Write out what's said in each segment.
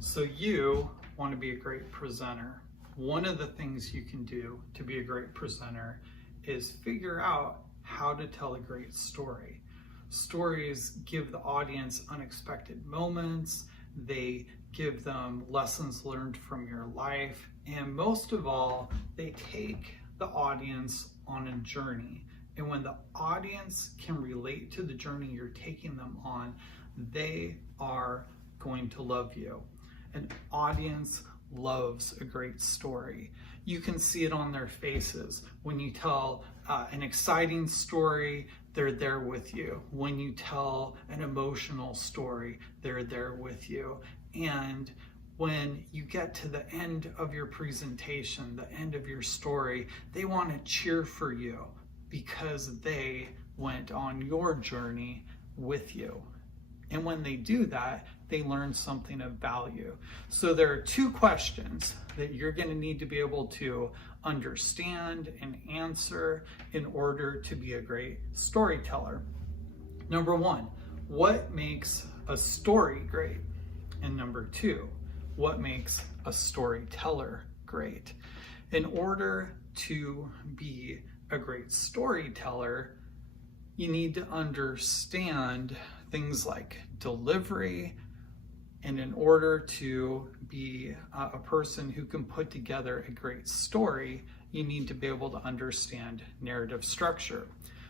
So you want to be a great presenter. One of the things you can do to be a great presenter is figure out how to tell a great story. Stories give the audience unexpected moments. They give them lessons learned from your life. And most of all, they take the audience on a journey. And when the audience can relate to the journey you're taking them on, they are going to love you. An audience loves a great story. You can see it on their faces. When you tell an exciting story, they're there with you. When you tell an emotional story, they're there with you. And when you get to the end of your presentation, the end of your story, they want to cheer for you because they went on your journey with you. And when they do that, they learn something of value. So there are two questions that you're going to need to be able to understand and answer in order to be a great storyteller. Number one, what makes a story great? And number two, what makes a storyteller great? In order to be a great storyteller, you need to understand things like delivery, and in order to be a person who can put together a great story, you need to be able to understand narrative structure.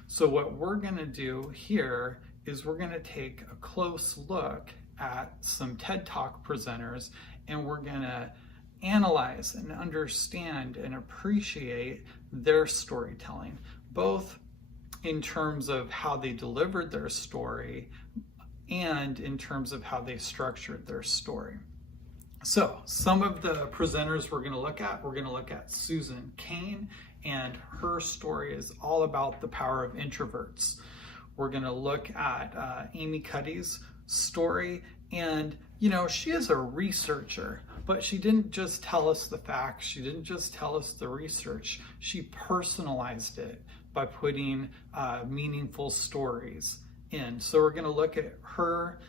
So what we're going to do here is we're going to take a close look at some TED Talk presenters, and we're going to analyze and understand and appreciate their storytelling, both in terms of how they delivered their story and in terms of how they structured their story. So some of the presenters we're going to look at Susan Cain, and her story is all about the power of introverts. We're going to look at Amy Cuddy's story, and she is a researcher, but she didn't just tell us the facts, she didn't just tell us the research, she personalized it by putting meaningful stories in. So we're going to look at her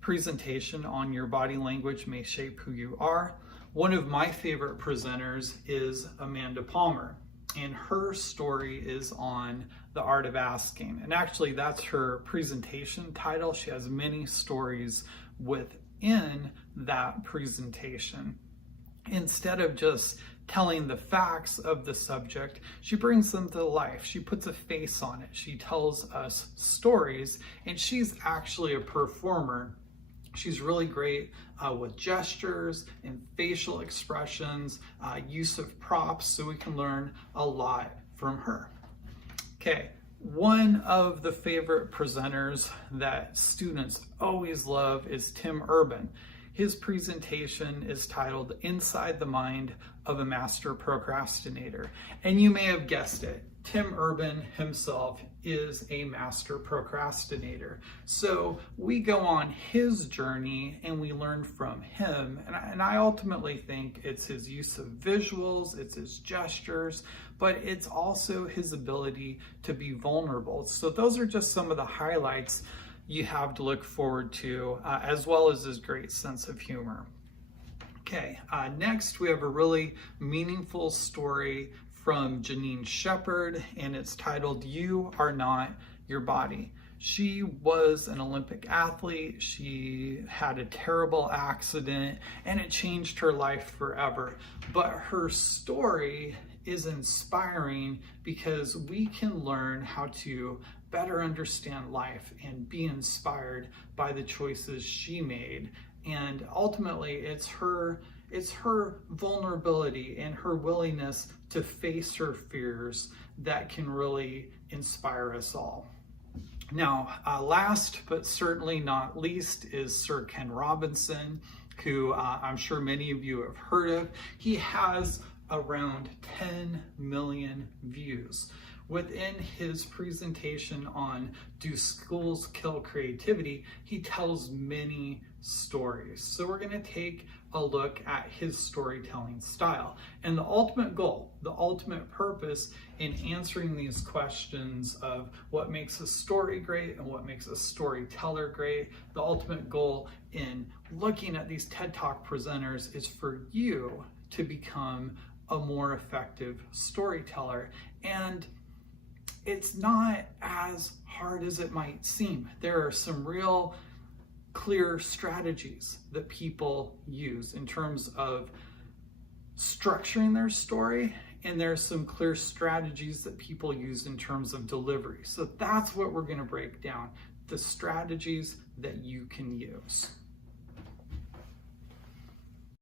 presentation on Your Body Language May Shape Who You Are. One of my favorite presenters is Amanda Palmer, and her story is on the art of asking. And actually, that's her presentation title. She has many stories within that presentation. Instead of just telling the facts of the subject, she brings them to life. She puts a face on it. She tells us stories, and she's actually a performer. She's really great with gestures and facial expressions, use of props, so we can learn a lot from her. Okay, one of the favorite presenters that students always love is Tim Urban. His presentation is titled Inside the Mind of a Master Procrastinator. And you may have guessed it, Tim Urban himself is a master procrastinator. So we go on his journey and we learn from him. And I ultimately think it's his use of visuals, it's his gestures, but it's also his ability to be vulnerable. So those are just some of the highlights you have to look forward to, as well as his great sense of humor. Okay, next we have a really meaningful story from Janine Shepherd, and it's titled You Are Not Your Body. She was an Olympic athlete. She had a terrible accident and it changed her life forever. But her story is inspiring because we can learn how to better understand life and be inspired by the choices she made. And ultimately, it's her vulnerability and her willingness to face her fears that can really inspire us all. Now, last but certainly not least is Sir Ken Robinson, who I'm sure many of you have heard of. He has around 10 million views. Within his presentation on Do Schools Kill Creativity, he tells many stories. So we're going to take a look at his storytelling style. And the ultimate goal, the ultimate purpose in answering these questions of what makes a story great and what makes a storyteller great, the ultimate goal in looking at these TED Talk presenters is for you to become a more effective storyteller. And it's not as hard as it might seem. There are some real clear strategies that people use in terms of structuring their story, and there's some clear strategies that people use in terms of delivery. So that's what we're going to break down, the strategies that you can use.